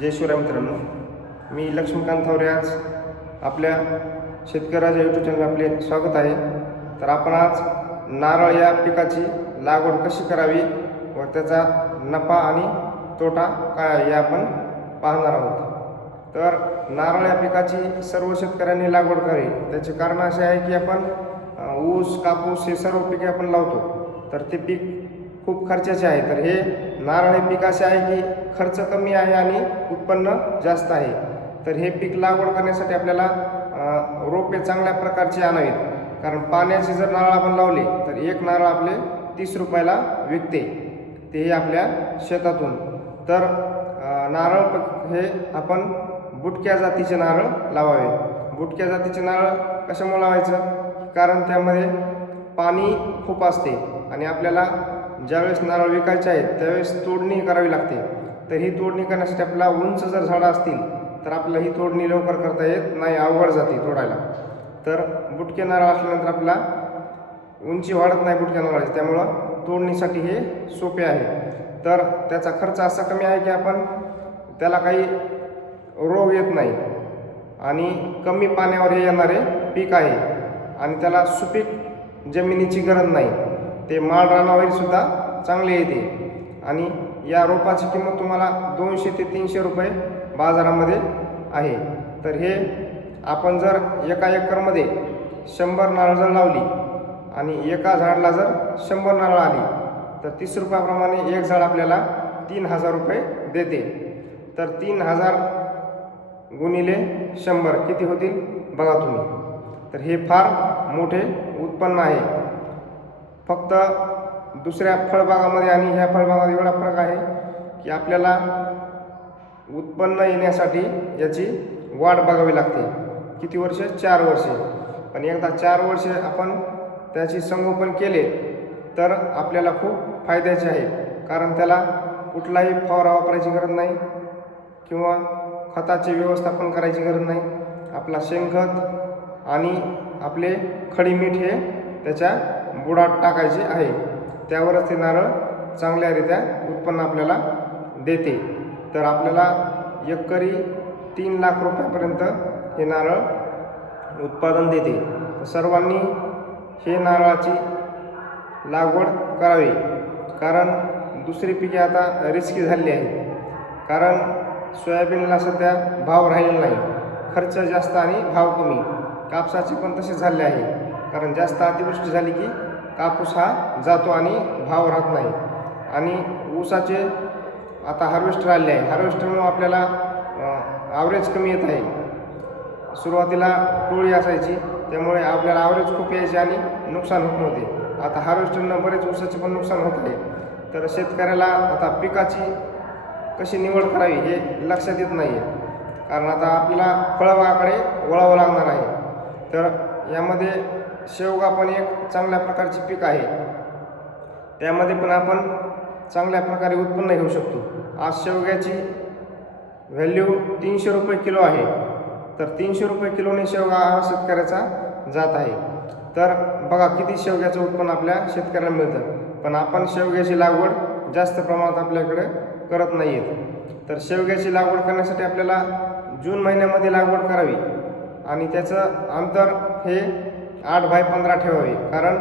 जय शिवराय मित्रांनो. मी लक्ष्मीकांत थावरे आज आपल्या शेतकऱ्याच्या यूट्यूब चॅनल आपले स्वागत आहे. तर आपण आज नारळ या पिकाची लागवड कशी करावी व त्याचा नफा आणि तोटा काय आहे हे आपण पाहणार आहोत. तर नारळ या पिकाची सर्व शेतकऱ्यांनी लागवड करावी. त्याचे कारण असे आहे की आपण ऊस कापूस हे सर्व पिके आपण लावतो. तर ते पीक खूप खर्चाचे आहे. तर हे नारळ हे पीक असे आहे की खर्च कमी आहे आणि उत्पन्न जास्त आहे. तर हे पीक लागवड करण्यासाठी आपल्याला रोपे चांगल्या प्रकारचे आणावीत. कारण पाण्याचे जर नारळ आपण लावले तर एक नारळ आपले तीस रुपयाला विकते. तेही आपल्या शेतातून. तर नारळ हे आपण बुटक्या जातीचे नारळ लावावे. बुटक्या जातीचे नारळ कशामुळे लावायचं? कारण त्यामध्ये पाणी खूप असते आणि आपल्याला ज्यावेळेस नारळ विकायचे आहेत त्यावेळेस तोडणी करावी लागते. तर ही तोडणी करण्यासाठी आपला उंच जर झाडं असतील तर आपल्याला ही तोडणी लवकर करता येत नाही अवघड जाते तोडायला. तर बुटके नारळ असल्यानंतर आपला उंची वाढत नाही बुटक्या नारळाची त्यामुळं तोडणीसाठी हे सोपे आहे. तर त्याचा खर्च असा कमी आहे की आपण त्याला काही रोग येत नाही आणि कमी पाण्यावर हे येणारे पीक आहे आणि त्याला सुपीक जमिनीची गरज नाही. ते माळ रानावरील सुद्धा चांगले येते आणि या रोपाची किंमत तुम्हाला दोनशे ते तीनशे रुपये बाजारामध्ये आहे. तर हे आपण जर एका एकरमध्ये शंभर नारळ जर लावली आणि एका झाडाला जर शंभर नारळ आली तर तीस रुपयाप्रमाणे एक झाड आपल्याला तीन हजार रुपये देते. तर तीन हजार गुणिले शंभर किती होतील? बघा तुम्ही. तर हे फार मोठे उत्पन्न आहे. फक्त दुसऱ्या फळबागामध्ये आणि ह्या फळबागामध्ये एवढा फरक आहे की आपल्याला उत्पन्न येण्यासाठी याची वाढ बघावी लागते. किती वर्ष? चार वर्षे. पण एकदा चार वर्षे आपण त्याची संगोपन केले तर आपल्याला खूप फायद्याचे आहे. कारण त्याला कुठलाही फवारा वापरायची गरज नाही किंवा खताचे व्यवस्थापन करायची गरज नाही. आपला शेणखत आणि आपले खडीमीठ हे त्याच्या बुडात टाकायचे आहे. त्यावरच ते नारळ चांगल्यारीत्या उत्पन्न आपल्याला देते. तर आपल्याला एकरी तीन लाख रुपयापर्यंत हे नारळ उत्पादन देते. सर्वांनी हे नारळाची लागवड करावी. कारण दुसरी पिके आता रिस्की झालेली आहे कारण सोयाबीनला सध्या भाव राहिलेला नाही. खर्च जास्त आणि भाव कमी. कापसाचे पण तसे झाले आहे. कारण जास्त अतिवृष्टी झाली की कापूस हा जातो आणि भाव राहत नाही. आणि ऊसाचे आता हार्वेस्टर आले आहे. हार्वेस्टरमुळं आपल्याला ॲव्हरेज कमी येत आहे. सुरुवातीला टोळी असायची. त्यामुळे आपल्याला ॲव्हरेज खूप यायची आणि नुकसान होत नव्हते. आता हार्वेस्टरनं बरेच ऊसाचे पण नुकसान होत आहे. तर शेतकऱ्याला आता पिकाची कशी निवड करावी हे लक्षात येत नाही आहे कारण आता आपल्याला फळबागाकडे वळावं लागणार आहे. तर यामध्ये शेवगा पण एक चांगल्या प्रकारचे पीक आहे. त्यामध्ये पण आपण चांगल्या प्रकारे उत्पन्न घेऊ शकतो. आज शेवग्याची व्हॅल्यू तीनशे रुपये किलो आहे. तर तीनशे रुपये किलोने शेवगा हा शेतकऱ्याचा जात आहे. तर बघा किती शेवग्याचं उत्पन्न आपल्या शेतकऱ्याला मिळतं. पण आपण शेवग्याची लागवड जास्त प्रमाणात आपल्याकडे करत नाही आहेत तर शेवग्याची लागवड करण्यासाठी आपल्याला जून महिन्यामध्ये लागवड करावी. आणि त्याचं अंतर हे आठ बाय पंधरा ठेवावे. कारण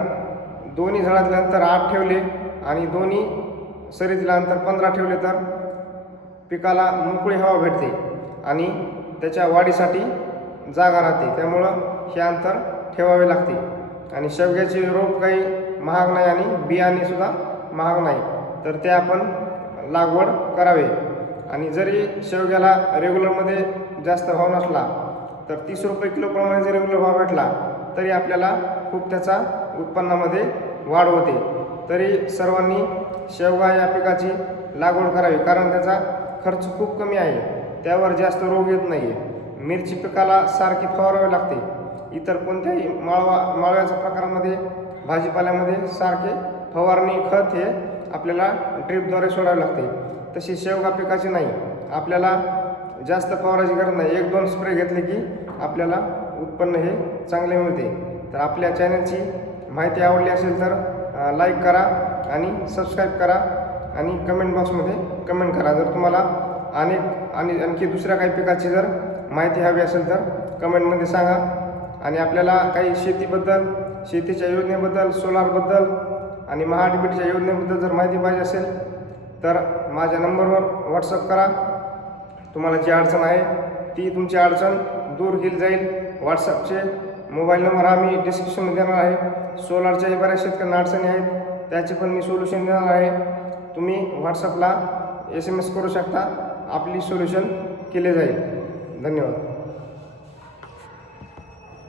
दोन्ही झाडातले अंतर आठ ठेवले आणि दोन्ही सरीतलं अंतर पंधरा ठेवले तर पिकाला मोकळी हवा भेटते आणि त्याच्या वाढीसाठी जागा राहते. त्यामुळं हे अंतर ठेवावे लागते. आणि शेवग्याचे रोप काही महाग नाही आणि बियाणेसुद्धा महाग नाही. तर ते आपण लागवड करावे. आणि जरी शेवग्याला रेग्युलरमध्ये जास्त भाव नसला तर तीस रुपये किलोप्रमाणे जर रेग्युलर भाव भेटला तरी आपल्याला खूप त्याचा उत्पन्नामध्ये वाढ होते. तरी सर्वांनी शेवगा या पिकाची लागवड करावी कारण त्याचा खर्च खूप कमी आहे. त्यावर जास्त रोग येत नाही आहे मिरची पिकाला सारखी फवारावी लागते. इतर कोणत्याही माळवा माळव्याच्या प्रकारामध्ये भाजीपाल्यामध्ये सारखे फवारणी खत हे आपल्याला ड्रीपद्वारे सोडावे लागते. तशी शेवगा पिकाची नाही. आपल्याला जास्त फवाराची गरज नाही. एक दोन स्प्रे घेतले की आपल्याला उत्पन्न हे चांगले मिळते. तर आपल्या चॅनलची माहिती आवडली असेल तर लाईक करा आणि सबस्क्राईब करा आणि कमेंट बॉक्समध्ये कमेंट करा. जर तुम्हाला अनेक आणि आणखी दुसऱ्या काही पिकाची जर माहिती हवी असेल तर कमेंटमध्ये सांगा. आणि आपल्याला काही शेतीबद्दल शेतीच्या योजनेबद्दल सोलारबद्दल आणि महाडीबीटीच्या योजनेबद्दल जर माहिती पाहिजे असेल तर माझ्या नंबरवर व्हॉट्सअप करा. तुम्हाला जी अडचण आहे ती तुमची अडचण दूर केली जाईल. व्हॉट्सअपचे मोबाईल नंबर हा मी डिस्क्रिप्शनमध्ये देणार आहे. सोलारच्याही बऱ्याच शेतकऱ्यांना अडचणी आहेत. त्याचे पण मी सोल्युशन देणार आहे. तुम्ही व्हॉट्सअपला एस एम एस करू शकता. आपली सोल्युशन केले जाईल. धन्यवाद.